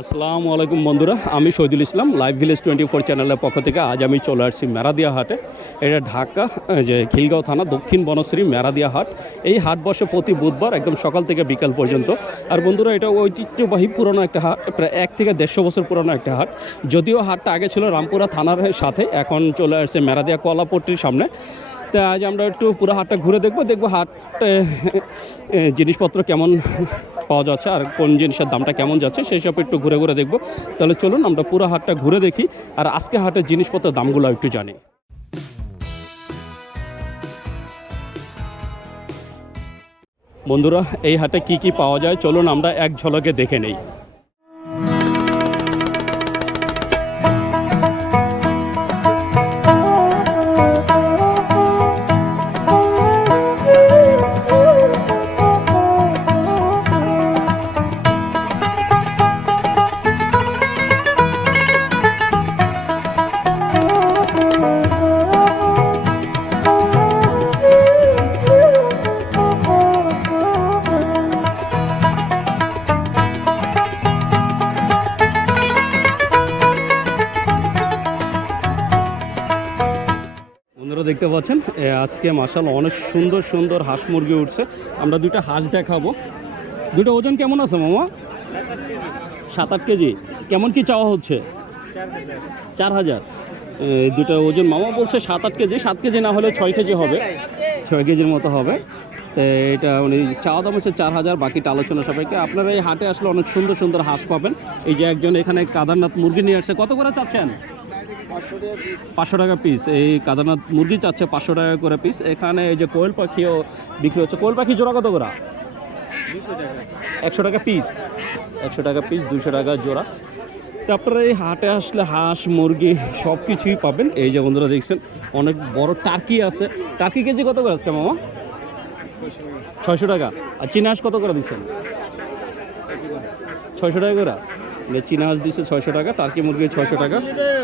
আসসালামু আলাইকুম বন্ধুরা, আমি Shahidul Islam live village twenty four চ্যানেলের পক্ষ থেকে আজ আমি চলে আসছি মেরাদিয়া হাটে। এটা ঢাকা যে খিলগাঁও থানা, দক্ষিণ বনশ্রী মেরাদিয়া হাট। এই হাট বসে প্রতি বুধবার একদম সকাল থেকে বিকাল পর্যন্ত। আর বন্ধুরা, এটা ঐতিহ্যবাহী পুরনো একটা হাট, প্রায় এক থেকে দেড়শো বছর পুরনো একটা হাট। যদিও হাটটা আগে ছিল রামপুরা থানার সাথে, এখন চলে আসছে মেরাদিয়া কলাপট্টির সামনে। তো আজ আমরা একটু পুরো হাটটা ঘুরে দেখব দেখব হাট জিনিসপত্র কেমন। পাওয়া যাচ্ছে আর কোন জিনিসের দামটা কেমন যাচ্ছে সেই সব একটু ঘুরে ঘুরে দেখব। তাহলে চলুন আমরা পুরো হাটটা ঘুরে দেখি আর আজকে হাটের জিনিসপত্রের দামগুলো একটু জানি। বন্ধুরা, এই হাটে কি কি পাওয়া যায়? চলুন আমরা এক ঝলকে দেখে নেই। দেখতে পাচ্ছেন আজকে মাসাল অনেক সুন্দর সুন্দর হাঁস মুরগি উঠছে। আমরা দুইটা হাঁস দেখাবো। দুটো ওজন কেমন আছে মামা? সাত আট কেজি। কেমন কি চাওয়া হচ্ছে? চার হাজার। দুটো ওজন মামা বলছে সাত আট কেজি। সাত কেজি না হলে ছয় কেজি হবে। ছয় কেজির মতো হবে। এটা উনি চাওয়া দাম হচ্ছে চার হাজার। বাকিটা আলোচনা সবাইকে আপনারা এই হাটে আসলে অনেক সুন্দর সুন্দর হাঁস পাবেন। এই যে একজন এখানে কাদারনাথ মুরগি নিয়ে আসছে। কত করে চাচ্ছেন? পাঁচশো টাকা পিস এই কাদারনাথ মুরগি চাচ্ছে পাঁচশো টাকা করে পিস এখানে এই যে কোয়েল পাখিও বিক্রি হচ্ছে। কোয়েল পাখি জোড়া কত করে? একশো টাকা পিস একশো টাকা পিস দুশো টাকা জোড়া। তারপরে এই হাটে আসলে হাঁস, মুরগি সব কিছুই পাবেন। এই যে বন্ধুরা দেখছেন, অনেক বড় টার্কি আছে। টার্কি কেজি কত করে আজকে মামা? ছয়শো টাকা। আর চীনা হাঁস কত করে দিচ্ছেন? ছয়শো টাকা করে। চীনা হাঁস দিচ্ছে ছয়শো টাকা, টার্কি মুরগি ছয়শো টাকা।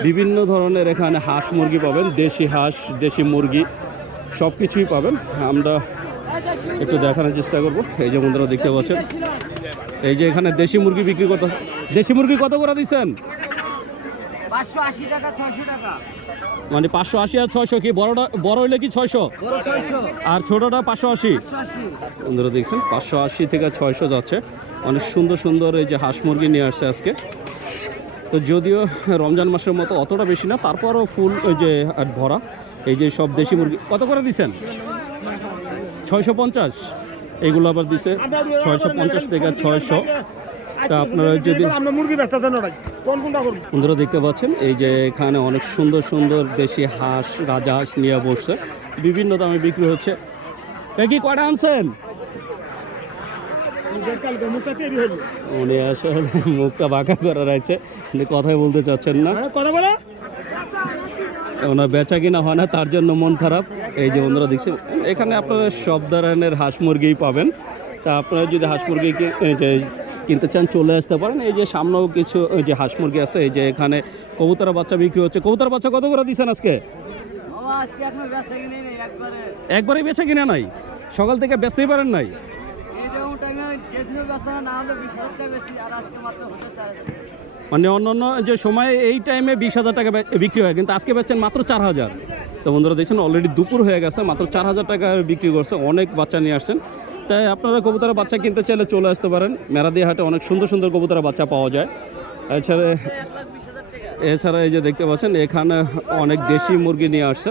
বিভিন্ন ধরনের এখানে হাঁস মুরগি পাবেন, দেশি হাঁস, দেশি মুরগি সব কিছুই পাবেন। আমরা একটু দেখানোর চেষ্টা করব। এই যে বন্ধুরা দেখতে পাচ্ছেন, এই যে এখানে দেশি মুরগি বিক্রি করতে দেশি মুরগি কত করে দিচ্ছেন পাঁচশো আশি টাকা ছয়শো টাকা মানে পাঁচশো আশি আর ছয়শো কি? বড়টা বড় হইলে কি ছয়শো? আর ছোটটা পাঁচশো আশি? বন্ধুরা দেখছেন পাঁচশো আশি থেকে ছয়শো যাচ্ছে। অনেক সুন্দর সুন্দর এই যে হাঁস মুরগি নিয়ে আসছে আজকে। তো যদিও রমজান মাসের মতো অতটা বেশি না তারপরও ফুল ওই যে আর ভরা। এই যে সব দেশি মুরগি। কত করে দিছেন? ছয়শো পঞ্চাশ। এগুলো আবার দিছে ছয়শো পঞ্চাশ থেকে ছয়শো তা আপনারা যদি আমরা মুরগি ব্যস্ত দেন কোন কোনটা করব? বন্ধুরা দেখতে পাচ্ছেন এই যে এখানে অনেক সুন্দর সুন্দর দেশি হাঁস রাজা হাঁস নিয়ে বসছে। বিভিন্ন দামে বিক্রি হচ্ছে। কি কয়টা আনছেন? উনি আসলে মুখটা বাঁকা করা রয়েছে উনি কথাই বলতে চাচ্ছেন না। হ্যাঁ কথা বলো। ওনার বেচা কিনা হয় না তার জন্য মন খারাপ। এই যে বন্ধুরা দেখছেন এখানে আপনারা সব ধরনের হাঁস মুরগিই পাবেন। তা আপনারা যদি হাঁস মুরগি যে কিনতে চান চলে আসতে পারেন। এই যে সামনেও কিছু ওই যে হাঁস মুরগি আছে এই যে এখানে কবুতর বাচ্চা বিক্রি হচ্ছে। কবুতর বাচ্চা কত করে দিচ্ছেন আজকে? বাবা বেছে কিনে নেই একবারে। সকাল থেকে বেচতেই পারেন নাই? মানে অন্যান্য যে সময় এই টাইমে বিশ হাজার টাকা বিক্রি হয় কিন্তু আজকে বেচছেন মাত্র চার হাজার। তো বন্ধুরা দেখছেন অলরেডি দুপুর হয়ে গেছে মাত্র চার হাজার টাকা বিক্রি করছে অনেক বাচ্চা নিয়ে আসছেন। তাই আপনারা কবুতরের বাচ্চা কিনতে চাইলে চলে আসতে পারেন। মেরাদি হাটে অনেক সুন্দর সুন্দর কবুতরের বাচ্চা পাওয়া যায়। এছাড়া এছাড়া এই যে দেখতে পাচ্ছেন এখানে অনেক দেশি মুরগি নিয়ে আসছে।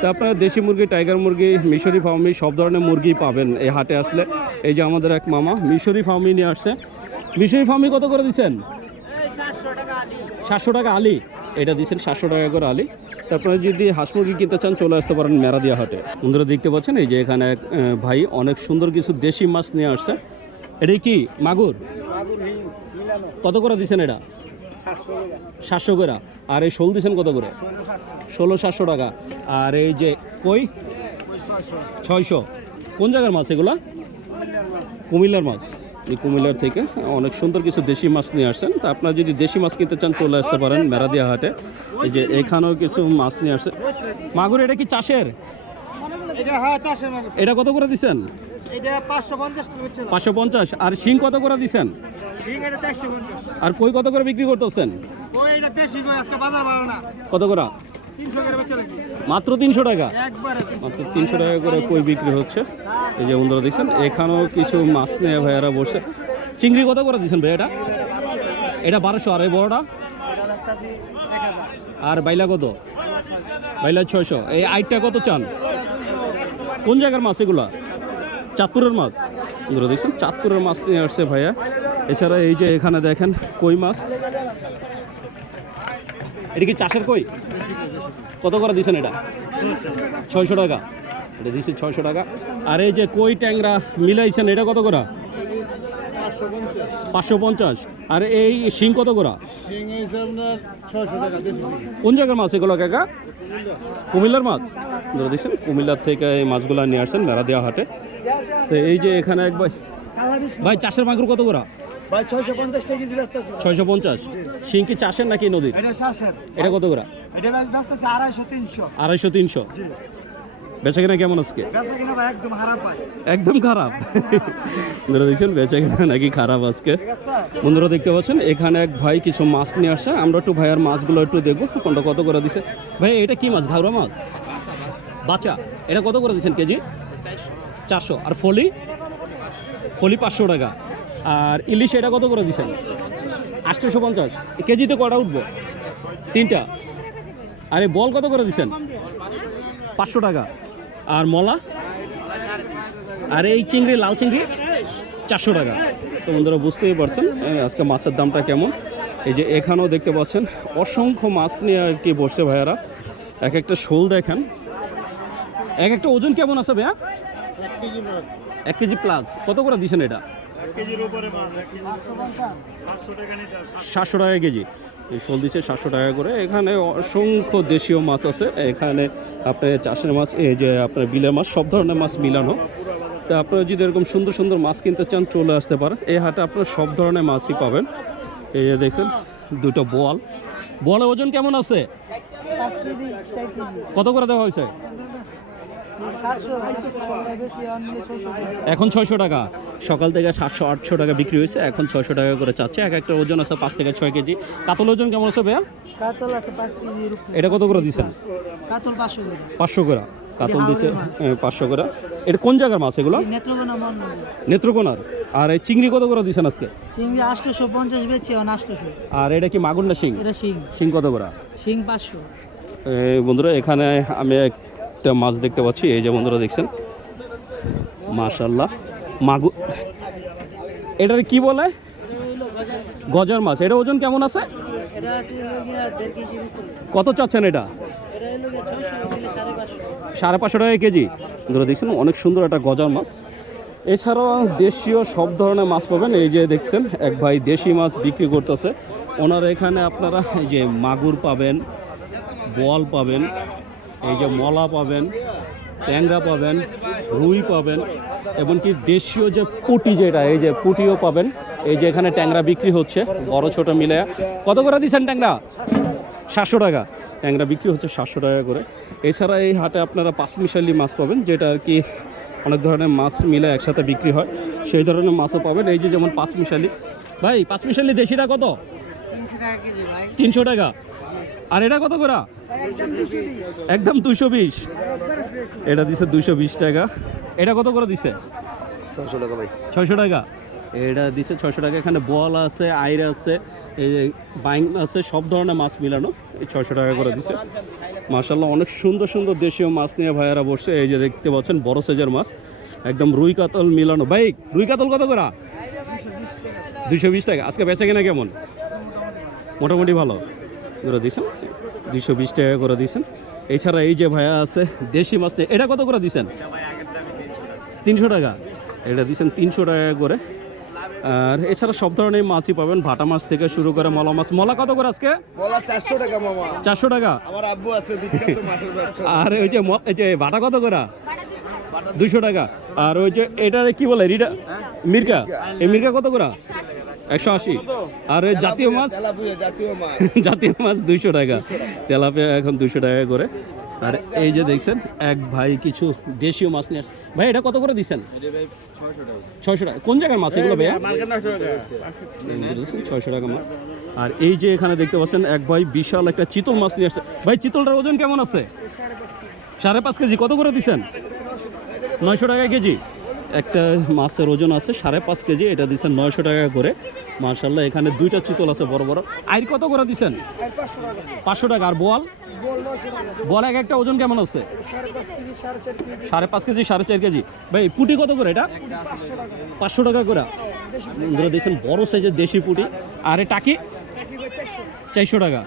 তো আপনারা দেশি মুরগি টাইগার মুরগি মিশরি ফার্মি সব ধরনের মুরগি পাবেন এই হাটে আসলে। এই যে আমাদের এক মামা মিশরি ফার্মি নিয়ে আসছে। মিশরি ফার্মি কত করে দিচ্ছেন? সাতশো টাকা আলি। সাতশো টাকা আলি। এটা দিচ্ছেন সাতশো টাকা করে আলি। তারপরে যদি হাঁস মুরগি কিনতে চান চলে আসতে পারেন মেরাদিয়া হাটে। বন্ধুরা দেখতে পাচ্ছেন এই যে এখানে এক ভাই অনেক সুন্দর কিছু দেশি মাছ নিয়ে আসছে। এটা কি মাগুর? কত করে দিচ্ছেন এটা? সাতশো করে। আর এই শোল দিচ্ছেন কত করে? ষোলো সাতশো টাকা। আর এই যে কই? ছয়শো। কোন জায়গার মাছ এগুলা? কুমিল্লার মাছ। কুমিল্লার থেকে। অনেক সুন্দর কিছু দেশি মাছ নিয়ে আসছেন। তা আপনারা যদি দেশি মাছ কিনতে চান চলে আসতে পারেন মেরাদিয়া হাটে। এই যে এখানেও কিছু মাছ নিয়ে আসছে। মাগুর এটা কি চাষের? এটা হ্যাঁ কত করে দিচ্ছেন পাঁচশো পঞ্চাশ আর শিং কত করে দিচ্ছেন আর কই কত করে বিক্রি করতেছেন? কত করে? মাত্র তিনশো টাকা? মাত্র তিনশো টাকা করে কই বিক্রি হচ্ছে? এই যে বন্ধুরা দেখছেন এখানেও কিছু মাছ নিয়ে ভাইয়ারা বসে। চিংড়ি কত করে দিচ্ছেন ভাই এটা? এটা বারোশো আর এই বড়টা? আর বাইলা কত? বাইলা ছয়শো। এই আইটটা কত চান? কোন জায়গার মাছ এগুলা? চাঁদপুরের মাছ। বন্ধুরা দেখছেন চাঁদপুরের মাছ নিয়ে আসছে ভাইয়া। এছাড়া এই যে এখানে দেখেন কই মাছ। এটা কি চাষের কই? কত করে দিচ্ছেন এটা? ছয়শো টাকা। এটা দিচ্ছি ছয়শো টাকা। আর এই যে কই ট্যাংরা মিলাইছেন এটা কত করে? পাঁচশো পঞ্চাশ। আর এই শিং কত করে? কোন জায়গার মাছ এগুলো কাকা? কুমিল্লার মাছ। ধরে দেখছেন কুমিল্লার থেকে এই মাছগুলো নিয়ে আসছেন মেলা দেওয়া হাটে। তো এই যে এখানে এক ভাই ভাই চাষের মাগুর কত করে? ভাই ছয়শো পঞ্চাশ টাকা কেজি ব্যস্ত আছে ছয়শো পঞ্চাশ? শিং কি চাষের নাকি নদীর? এটা শ্বাসের এটা কত করে? এটা ব্যস্ত আছে আড়াইশো তিনশো। আড়াইশো তিনশো? জি। বেচা কিনা কেমন আজকে? বেচা কিনা ভাই একদম পাই একদম খারাপ? বন্ধুরা দেখছেন বেচা কিনা নাকি খারাপ আজকে? বন্ধুরা দেখতে পাচ্ছেন এখানে এক ভাই কিছু মাছ নিয়ে আসছে আমরা একটু ভাইয়ার মাছগুলো একটু দেখব কোনটা কত করে দিছে। ভাই এটা কি মাছ? ঘাওড়া মাছ? বাচ্চা এটা কত করে দিচ্ছেন কেজি? চারশো। আর ফলি? ফলি পাঁচশো টাকা। আর ইলিশ এটা কত করে দিচ্ছেন আটশোশো পঞ্চাশ। কেজিতে কটা উঠবো? তিনটা? আর, বল কত করে দিচ্ছেন পাঁচশো টাকা। আর মলা? আর, এই চিংড়ি, লাল চিংড়ি, চারশো টাকা। তো বন্ধুরা, বুঝতেই পারছেন আজকে মাছের দামটা কেমন? এই যে এখানেও দেখতে পাচ্ছেন, অসংখ্য মাছ নিয়ে আর কি বসছে ভাইয়ারা। এক একটা শোল দেখেন। এক একটা ওজন কেমন আছে ভাইয়া? এক কেজি প্লাস কত করে দিচ্ছেন এটা? সাতশো টাকা কেজি। এই শোল দিচ্ছে সাতশো টাকা করে। এখানে অসংখ্য দেশীয় মাছ আছে। এখানে আপনার চাষের মাছ এই যে আপনার বিলের মাছ সব ধরনের মাছ মিলানো। তা আপনারা যদি এরকম সুন্দর সুন্দর মাছ কিনতে চান চলে আসতে পারেন। এই হাটে আপনারা সব ধরনের মাছই পাবেন। এই যে দেখছেন দুটো বল বলের ওজন কেমন আছে? কত করে দেওয়া হয়েছে সাতশো বেশি অনলি ছয়শো এখন ছয়শো টাকা। সকাল থেকে সাতশো আটশো টাকা বিক্রি হয়েছে এখন ছয়শো টাকা করে চাচ্ছে। এক একটা ওজন আছে পাঁচ থেকে ছয় কেজি। কাতল ওজন কেমন আছে ভাইয়া? এটা কত করে দিচ্ছেন? পাঁচশো করে। কাতল দিচ্ছে পাঁচশো করে। এটা কোন জায়গার মাছ এগুলো? নেত্রকোনার। আর এই চিংড়ি কত করে দিচ্ছেন আজকে? চিংড়ি আটশোশো পঞ্চাশ বেচে আটশোশো। আর এটা কি মাগুর না শিং? এটা শিং। শিং কত করে? শিং পাঁচশো। বন্ধুরা এখানে আমি একটা মাছ দেখতে পাচ্ছি, এই যে বন্ধুরা দেখছেন। মাশাল্লাহ মাগুর এটার কি বলে? গজার মাছ। এটা ওজন কেমন আছে? কত চাচ্ছেন এটা? সাড়ে পাঁচশো টাকা কেজি। বন্ধুরা দেখছেন, অনেক সুন্দর একটা গজার মাছ। এছাড়াও দেশীয় সব ধরনের মাছ পাবেন। এই যে দেখছেন, এক ভাই দেশি মাছ বিক্রি করতেছে। ওনার এখানে আপনারা এই যে মাগুর পাবেন বল পাবেন এই যে মলা পাবেন ট্যাংরা পাবেন রুই পাবেন এমনকি দেশীয় যে পুটি যেটা এই যে পুটিও পাবেন এই যে এখানে ট্যাংরা বিক্রি হচ্ছে বড় ছোট মিলে। কত করে দিচ্ছেন ট্যাংরা? সাতশো টাকা। ট্যাংরা বিক্রি হচ্ছে সাতশো টাকা করে। এছাড়া এই হাটে আপনারা পাঁচমিশালি মাছ পাবেন যেটা আর কি অনেক ধরনের মাছ মিলে একসাথে বিক্রি হয়। সেই ধরনের মাছও পাবেন। এই যে যেমন পাঁচমিশালি ভাই পাঁচমিশালি দেশিটা কত? তিনশো টাকা আর এটা কত করে? একদম দুশো বিশ। এটা দিছে দুশো বিশ টাকা। এটা কত করে দিছে? ছশো টাকা ভাই। ছয়শো টাকা। এটা দিছে ছয়শো টাকা। এখানে বল আছে আইর আছে এই যে বাইং আছে সব ধরনের মাছ মিলানো। এই ছয়শো টাকা করে দিছে। মার্শাল্লাহ অনেক সুন্দর সুন্দর দেশীয় মাছ নিয়ে ভাইয়ারা বসছে। এই যে দেখতে পাচ্ছেন বড় সাইজের মাছ। একদম রুই কাতল মিলানো। ভাই রুই কাতল কত করা? দুশো বিশ টাকা। আজকে বেচা কিনা কেমন? মোটামুটি ভালো। করে দিয়েছেন দুইশো বিশ টাকা করে দিয়েছেন এছাড়া এই যে ভাইয়া আছে দেশি মাছ এটা কত করে দিছেন? তিনশো টাকা। এটা দিচ্ছেন তিনশো টাকা করে। আর এছাড়া সব ধরনের মাছই পাবেন। ভাটা মাছ থেকে শুরু করে মলা মাছ। মলা কত করে আজকে? চারশো টাকা মামা। চারশো টাকা? আমার আব্বু আছে বিখ্যাত মাছের ব্যবসা। আর ওই যে এই যে ভাটা কত করে? দুশো টাকা। আর ওই যে এটা কি বলে? রিডা মির্কা এই মির্কা কত করে? একশো আশি। আর ওই জাতীয় মাছ? জাতীয় মাছ। জাতীয় মাছ দুইশো টাকা। তেলাপিয়া এখন দুইশো টাকা করে। আর এই যে দেখছেন এক ভাই কিছু দেশীয় মাছ নিয়ে আসছে। ভাই এটা কত করে দিচ্ছেন? ছয়শো টাকা। কোন জায়গার মাছ এগুলো ভাইয়া? ছয়শো টাকা মাছ। আর এই যে এখানে দেখতে পাচ্ছেন এক ভাই বিশাল একটা চিতল মাছ নিয়ে আসছে। ভাই চিতলটার ওজন কেমন আছে? সাড়ে পাঁচ কেজি। কত করে দিচ্ছেন? নয়শো টাকা কেজি। একটা মাছের ওজন আছে, সাড়ে পাঁচ কেজি, এটা দিচ্ছেন নয়শো টাকা করে। মার্শাল্লাহ এখানে দুইটা চিতল আছে, বড় বড়। আইর কত করে দিচ্ছেন? পাঁচশো টাকা। আর বোয়াল? বোয়াল এক একটা ওজন কেমন আছে? সাড়ে পাঁচ কেজি, সাড়ে চার কেজি। ভাই, পুটি কত করে এটা? পাঁচশো টাকা করে। বন্ধুরা দেখছেন বড় সাইজের দেশি পুটি। আর টাকি চারশো টাকা।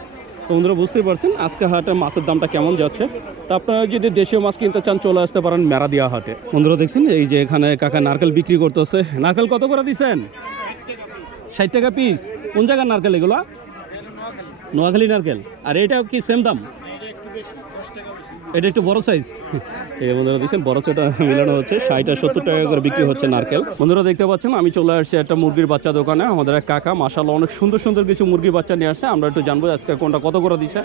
বন্ধুরা বুঝতে পারছেন আজকে হাটে মাছের দামটা কেমন যাচ্ছে। তা আপনারা যদি দেশীয় মাছ কিনতে চান চলে আসতে পারেন মেরাদিয়া হাটে। বন্ধুরা দেখছেন এই যে এখানে কাকা নারকেল বিক্রি করতেছে। নারকেল কত করে দিচ্ছেন ষাট টাকা পিস কোন জায়গার নারকেল এগুলো? নোয়াখালী। নারকেল। আর এটা কি সেম দাম? এটা একটু বড় সাইজ এই বন্ধুরা দেখছেন বড় ছোটা মিলানো হচ্ছে। ষাট আর সত্তর টাকা করে বিক্রি হচ্ছে নারকেল। বন্ধুরা দেখতে পাচ্ছেন আমি চলে আসছি একটা মুরগির বাচ্চা দোকানে। আমাদের এক কাকা মাসাল অনেক সুন্দর সুন্দর কিছু মুরগির বাচ্চা নিয়ে আসছে। আমরা একটু জানব আজকে কোনটা কত করে দিচ্ছে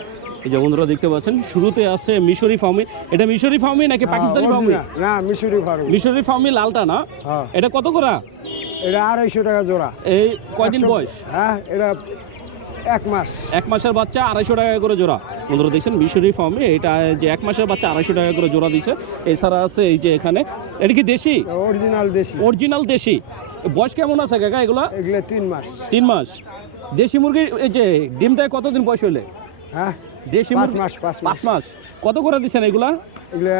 এই যে বন্ধুরা দেখতে পাচ্ছেন শুরুতে আছে মিশরি ফার্মি এটা মিশরি ফার্মি নাকি পাকিস্তানি ফার্মি না মিশরি ফার্ম মিশরি ফার্মি লালটা না? হ্যাঁ। এটা কত করে? এটা আড়াইশো টাকা জোড়া। এই কয়দিন বয়স? হ্যাঁ এটা এক মাস। এক মাসের বাচ্চা আড়াইশো টাকা করে জোড়া। বন্ধুরা দেখছেন মিশরি ফার্মে এটা যে এক মাসের বাচ্চা আড়াইশো টাকা করে জোড়া দিছে। এছাড়া আছে এই যে এখানে এটা কি দেশি? অরিজিনাল দেশি। অরিজিনাল দেশি। বয়স কেমন আছে কাকা এগুলো? এগুলো তিন মাস। তিন মাস। দেশি মুরগির এই যে ডিম দেয় কতদিন বয়স হইলে? হ্যাঁ? দেশি পাঁচ মাস পাঁচ মাস। কত করে দিচ্ছেন এগুলা? এগুলো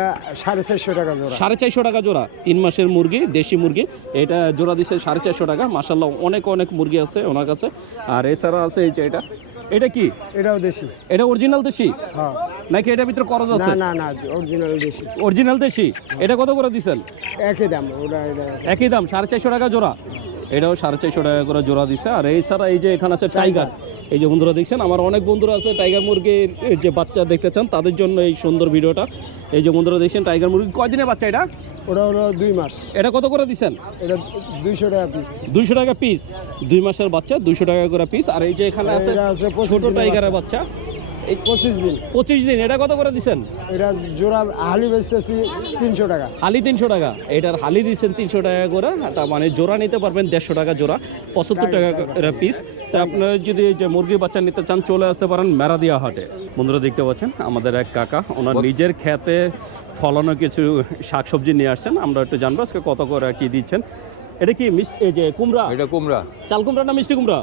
সাড়ে চারশো টাকা জোড়া। সাড়ে চারশো টাকা জোড়া। তিন মাসের মুরগি দেশি মুরগি। এটা জোড়া দিচ্ছে সাড়ে চারশো টাকা। মাসাল্লাহ অনেক অনেক মুরগি আছে ওনার কাছে। আর এছাড়া আছে এই যে এটা। এটা কি? এটাও দেশি। এটা অরিজিনাল দেশি? হ্যাঁ। নাকি এটার ভিতরে করজ আছে? না না অরিজিনাল দেশি। অরিজিনাল দেশি? এটা কত করে দিচ্ছেন একই দাম ওটা একই দাম সাড়ে চারশো টাকা জোড়া। এটাও সাড়ে চারশো টাকা করে জোড়া দিচ্ছে আর এছাড়া এই যে এখানে আছে টাইগার। এই যে বন্ধুরা দেখছেন আমার অনেক বন্ধুরা আছে টাইগার মুরগির যে বাচ্চা দেখতে চান তাদের জন্য এই সুন্দর ভিডিওটা। এই যে বন্ধুরা দেখছেন টাইগার মুরগি কয়দিনের বাচ্চা এটা? ওটা হলো দুই মাস। এটা কত করে দিচ্ছেন? এটা দুইশো টাকা পিস দুইশো টাকা পিস দুই মাসের বাচ্চা দুইশো টাকা করে পিস আর এই যে এখানে আছে ছোটো টাইগারের বাচ্চা। এই পঁচিশ দিন। পঁচিশ দিন। এটা কত করে দিচ্ছেন এটা জোড়া হালি বেচতেছি তিনশো টাকা। হালি তিনশো টাকা। এটার হালি দিচ্ছেন তিনশো টাকা করে। তার মানে জোড়া নিতে পারবেন দেড়শো টাকা জোড়া পঁচাত্তর টাকা করে পিস তা আপনার যদি যে মুরগির বাচ্চা নিতে চান চলে আসতে পারেন মেরাদিয়া হাটে। বন্ধুরা দেখতে পাচ্ছেন আমাদের এক কাকা ওনার নিজের খেতে ফলানো কিছু শাকসবজি নিয়ে আসছেন। আমরা একটু জানব আজকে কত করে কি দিচ্ছেন। এটা কি মিষ্টি এই যে কুমড়া? এটা কুমড়া। চাল কুমড়া না মিষ্টি কুমড়া?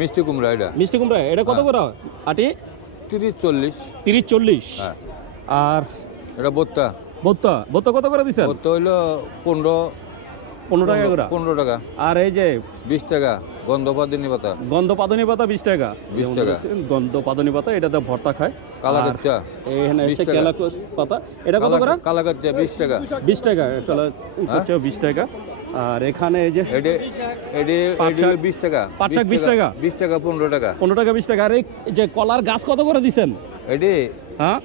মিষ্টি কুমড়া এটা। মিষ্টি কুমড়া। এটা কত করে আটি? তিরিশ চল্লিশ। তিরিশ চল্লিশ? হ্যাঁ। আর এটা বোত্তা বোত্তা বত্তা কত করে দিচ্ছেন বোত্তা হইল পনেরো পনেরো টাকা করে। পনেরো টাকা। আর এই যে বিশ টাকা গন্ধপাদিনী পাতা। গন্ধ পাদনী পাতা বিশ টাকা। 20 টাকা। গন্ধ পাদনী পাতা এটাতে ভর্তা খায়। কালা এখানে এসে। পাতা। এটা কত করে? বিশ টাকা। বিশ টাকা বিশ টাকা। আর এখানে এই যে এডে এডে বিশ টাকা। পাট শাক 20 টাকা? বিশ টাকা পনেরো টাকা। পনেরো টাকা বিশ টাকা। আর এই যে কলার গাছ কত করে দিছেন? এডে হ্যাঁ?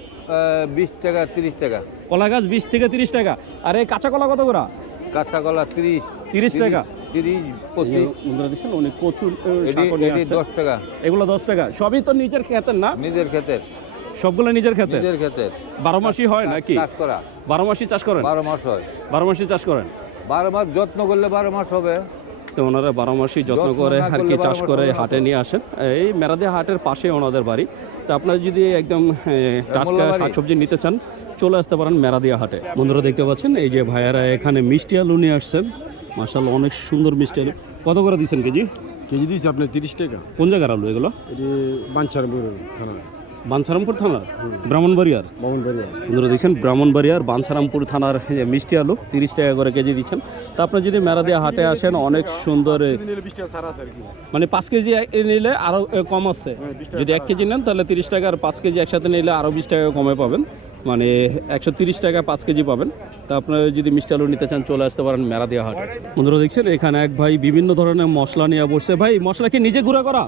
বিশ টাকা তিরিশ টাকা। কলা গাছ বিশ থেকে তিরিশ টাকা। আর এই কাঁচা কলা কত করে? কাঁচা কলা তিরিশ তিরিশ টাকা? তিরিশ পঁচিশ। বন্ধুরা দিচ্ছেন অনেক প্রচুর আহ, এডি শাকও নিয়ে এডি আসছে। দশ টাকা। এগুলো দশ টাকা। সবই তো নিজের খেতের না? নিজের ক্ষেতের। সবগুলো নিজের খেতে নিজের ক্ষেতের। বারো মাসই হয় নাকি? চাষ করা। বারো মাসই চাষ করেন? বারো মাস হয়। বারো মাসই চাষ করেন? বারো মাস যত্ন করলে বারো মাস হবে। তো ওনারা বারো মাসই যত্ন করে আর কি চাষ করে হাটে নিয়ে আসেন। এই মেরাদিয়া হাটের পাশে ওনাদের বাড়ি। তো আপনারা যদি একদম টাটকা শাকসবজি নিতে চান চলে আসতে পারেন মেরাদিয়া হাটে। বন্ধুরা দেখতে পাচ্ছেন এই যে ভাইয়ারা এখানে মিষ্টি আলু নিয়ে আসছেন। মাসাল্লাহ অনেক সুন্দর মিষ্টি আলু। কত করে দিচ্ছেন কেজি? কেজি দিয়েছে আপনার তিরিশ টাকা। কোন জায়গার আলু এগুলো? এটি থানা। বাঞ্ছারামপুর থানার? ব্রাহ্মণবাড়িয়ার? বন্ধুরা দেখছেন ব্রাহ্মণবাড়িয়ার বাঞ্ছারামপুর থানার মিষ্টি আলু তিরিশ টাকা করে কেজি দিচ্ছেন। তা আপনি যদি মেরাদিয়া হাটে আসেন অনেক সুন্দর মানে পাঁচ কেজি নিলে আরও কম আছে। হ্যাঁ, 20 টাকা যদি এক কেজি নেন তাহলে তিরিশ টাকা আর পাঁচ কেজি একসাথে নিলে আরও বিশ টাকা কমে পাবেন। মানে একশো তিরিশ টাকা পাঁচ কেজি পাবেন। তা আপনারা যদি মিষ্টি আলু নিতে চান, চলে আসতে পারেন মেরাদিয়া হাটে। বন্ধুরা দেখছেন, এখানে এক ভাই বিভিন্ন ধরনের মশলা নিয়ে বসছে। ভাই, মশলা কি নিজে গুঁড়া করা?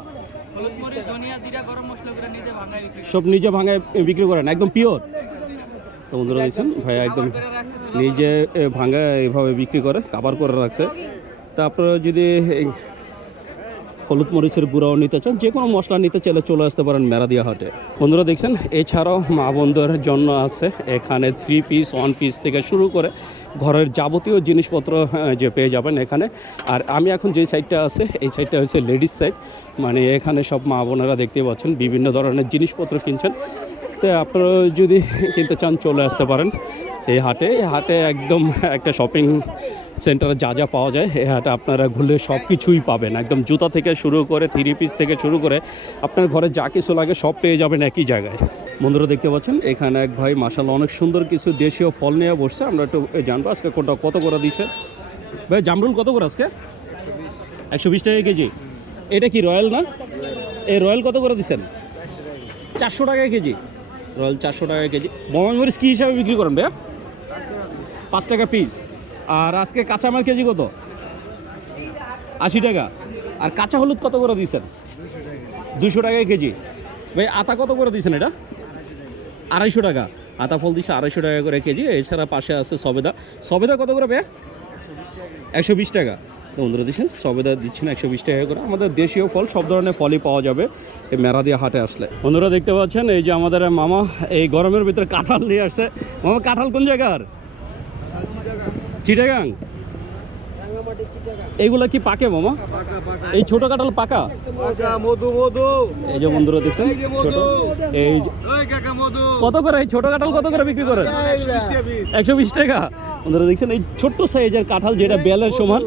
সব নিজে ভাঙায় বিক্রি করেন, একদম পিওর। তো বন্ধুরা দেখছেন, ভাই একদম নিজে ভাঙা এইভাবে বিক্রি করে, কাবার করে রাখছে। তা আপনারা যদি হলুদ মরিচের গুঁড়াও নিতে চান, যে কোনো মশলা নিতে চাইলে চলে আসতে পারেন মেরাদিয়া হাটে। বন্ধুরা দেখছেন, এছাড়াও মা বন্ধুর জন্য আছে এখানে থ্রি পিস ওয়ান পিস থেকে শুরু করে ঘরের যাবতীয় জিনিসপত্র যে পেয়ে যাবেন এখানে। আর আমি এখন যে সাইডটা আছে, এই সাইডটা হচ্ছে লেডিস সাইড মানে এখানে সব মা বোনেরা দেখতে পাচ্ছেন, বিভিন্ন ধরনের জিনিসপত্র কিনছেন। তো আপনারা যদি কিনতে চান, চলে আসতে পারেন এই হাটে। এই হাটে একদম একটা শপিং সেন্টারে যা যা পাওয়া যায়, এই হাটে আপনারা ঘুরলে সব কিছুই পাবেন। একদম জুতা থেকে শুরু করে থ্রি পিস থেকে শুরু করে আপনার ঘরে যা কিছু লাগে সব পেয়ে যাবেন একই জায়গায়। বন্ধুরা দেখতে পাচ্ছেন, এখানে এক ভাই মাসাল অনেক সুন্দর কিছু দেশীয় ফল নিয়ে বসছে। আমরা একটু জানব আজকে কোনটা কত করে দিচ্ছে। ভাই, জামরুল কত করে আজকে? একশো বিশ টাকা কেজি। এটা কি রয়্যাল না? এই রয়্যাল কত করে দিচ্ছেন? চারশো টাকা কেজি। রয়্যাল চারশো টাকা কেজি। বোমাই মরিচ কী হিসাবে বিক্রি করেন ভাইয়া? পাঁচ টাকা পিস আর আজকে কাঁচামাল কেজি কত? আশি টাকা। আর কাঁচা হলুদ কত করে দিয়েছেন? দুশো টাকা কেজি। ভাই, আতা কত করে দিয়েছেন এটা? আড়াইশো টাকা। আতা ফল দিচ্ছে আড়াইশো টাকা করে কেজি। এছাড়া পাশে আছে সবেদা। সবেদা কত করে ভাইয়া? একশো বিশ টাকা। তো বন্ধুরা দিচ্ছেন সবেদা দিচ্ছেন একশো বিশ টাকা করে। আমাদের দেশীয় ফল, সব ধরনের ফলই পাওয়া যাবে এই মেরাদিয়া হাটে আসলে। বন্ধুরা দেখতে পাচ্ছেন, এই যে আমাদের মামা, এই গরমের ভিতরে কাঁঠাল নিয়ে আসছে। মামা, কাঁঠাল কোন জায়গার? চিটাগাং। এইগুলা কি পাকে মামা? এই ছোট কাঁঠাল পাকা? মধু মধু এই যে বন্ধুরা দেখছেন ছোট। এই কত করে? এই ছোট কাঁঠাল কত করে বিক্রি করেন? একশো বিশ টাকা বন্ধুরা দেখছেন এই ছোট্ট সাইজের কাঁঠাল যেটা বেলের সমান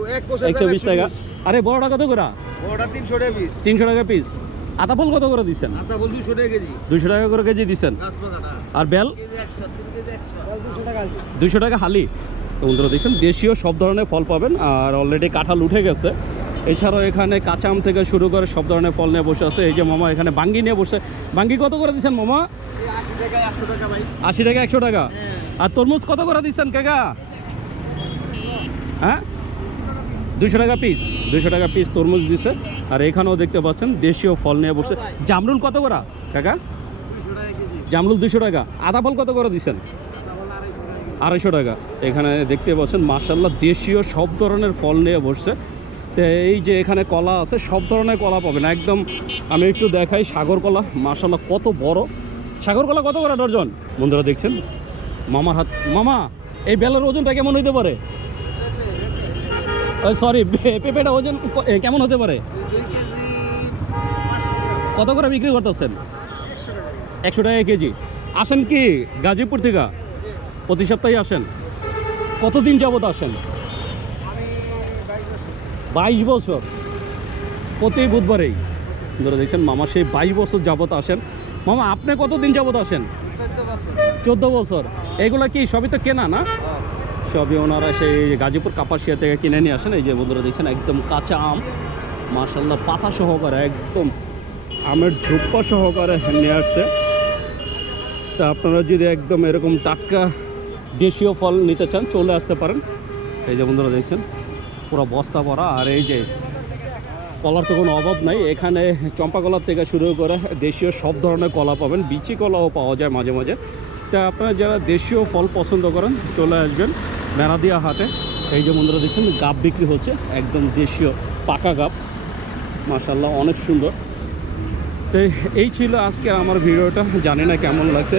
একশো বিশ টাকা। আরে বড়টা কত করে? তিনশো টাকা পিস। তিনশো টাকা পিস। আতা ফল কত করে দিচ্ছেন? দুশো টাকা করে কেজি দিচ্ছেন। আর বেল? দুশো টাকা হালি। তো বন্ধুরা দেখছেন দেশীয় সব ধরনের ফল পাবেন আর অলরেডি কাঁঠাল উঠে গেছে। এছাড়াও এখানে কাঁচা আম থেকে শুরু করে সব ধরনের ফল নিয়ে বসে আছে। এই যে মামা এখানে বাঙ্গি নিয়ে বসে বাঙ্গি কত করে দিচ্ছেন মামা? আশি টাকা একশো টাকা। আর তরমুজ কত করে দিচ্ছেন কাকা? হ্যাঁ? দুশো টাকা পিস দুশো টাকা পিস তরমুজ দিছে। আর এখানেও দেখতে পাচ্ছেন দেশীয় ফল নিয়ে বসে জামরুল কত করা? কাকা? জামরুল দুশো টাকা। আদা ফল কত করে দিচ্ছেন? আড়াইশো টাকা। এখানে দেখতে পাচ্ছেন মার্শাল্লাহ দেশীয় সব ধরনের ফল নিয়ে বসছে। তো এই যে এখানে কলা আছে, সব ধরনের কলা পাবেন। একদম আমি একটু দেখাই, সাগর কলা মার্শাল্লাহ কত বড়। সাগর কলা কত করে ডর্জন বন্ধুরা দেখছেন? মামার হাত, মামা, এই বেলার ওজনটা কেমন হইতে পারে? সরি পেঁপেটা ওজন কেমন হতে পারে? কত করে বিক্রি করতেছেন? একশো টাকা কেজি। আসেন কি, গাজীপুর থেকে? প্রতি সপ্তাহে আসেন? কতদিন যাবত আসেন? বাইশ বছর। প্রতি বুধবারেই। ধরে দেখছেন, মামা সেই বাইশ বছর যাবত আসেন। মামা, আপনি কতদিন যাবত আসেন? চোদ্দ বছর। এগুলো কি সবই তো কেনা না? সবই ওনারা সেই গাজীপুর কাপাসিয়া থেকে কিনে নিয়ে আসেন। এই যে বন্ধুরা দেখছেন, একদম কাঁচা আম। মাসাল্লাহ পাতা সহকারে, একদম আমের ঝোপ্পা সহকারে নিয়ে আসছে। তা আপনারা যদি একদম এরকম টাটকা দেশীয় ফল নিতে চান, চলে আসতে পারেন। এই যে বন্ধুরা দেখছেন, পুরো বস্তা ভরা, আর এই যে কলার তো কোনো অভাব নাই। এখানে চম্পা কলার থেকে শুরু করে দেশীয় সব ধরনের কলা পাবেন, বিচি কলাও পাওয়া যায় মাঝে মাঝে। তা আপনারা যারা দেশীয় ফল পছন্দ করেন, চলে আসবেন মেরাদিয়া হাটে। এই যে বন্ধুরা দেখছেন, গাব বিক্রি হচ্ছে, একদম দেশীয় পাকা গাব। মাশাল্লাহ অনেক সুন্দর। তো এই ছিল আজকে আমার ভিডিওটা, জানি না কেমন লাগছে।